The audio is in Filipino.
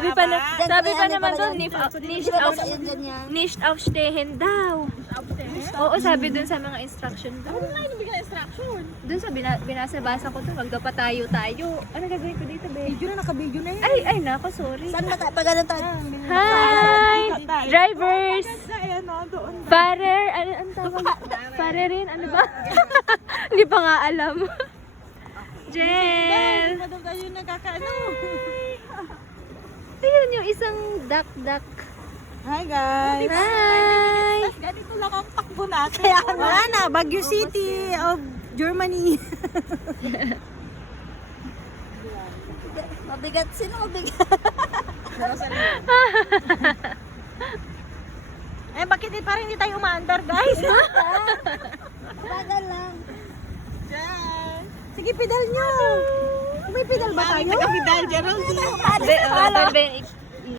Sabi pa naman doon, nicht aufstehen daw. Oo, sabi doon sa mga instruction doon. Ano nga yung bigla instruction? Doon sa binasa-basa ko doon, magdapatayo tayo. Ano gagawin ko dito, be? Video na, naka-video na yan. Ay, nako, sorry. Saan pagalan tayo? Hi! Drivers! Ayan o, doon. Farer, ano tawag? Farerin, ano ba? Hindi pa nga alam. Jel! Hindi pa tayo nagkakaano. Ayun yung isang duck. Hi guys! Hi! Ganito lang ang takbo natin. Kaya wala na, Baguio City of Germany. Mabigat. Sino mabigat? Bakit parang hindi tayo umaandar, guys? Bagal lang. Diyan. Sige, pedal nyo. May pedal ba tayo? Pedal, Geraldine.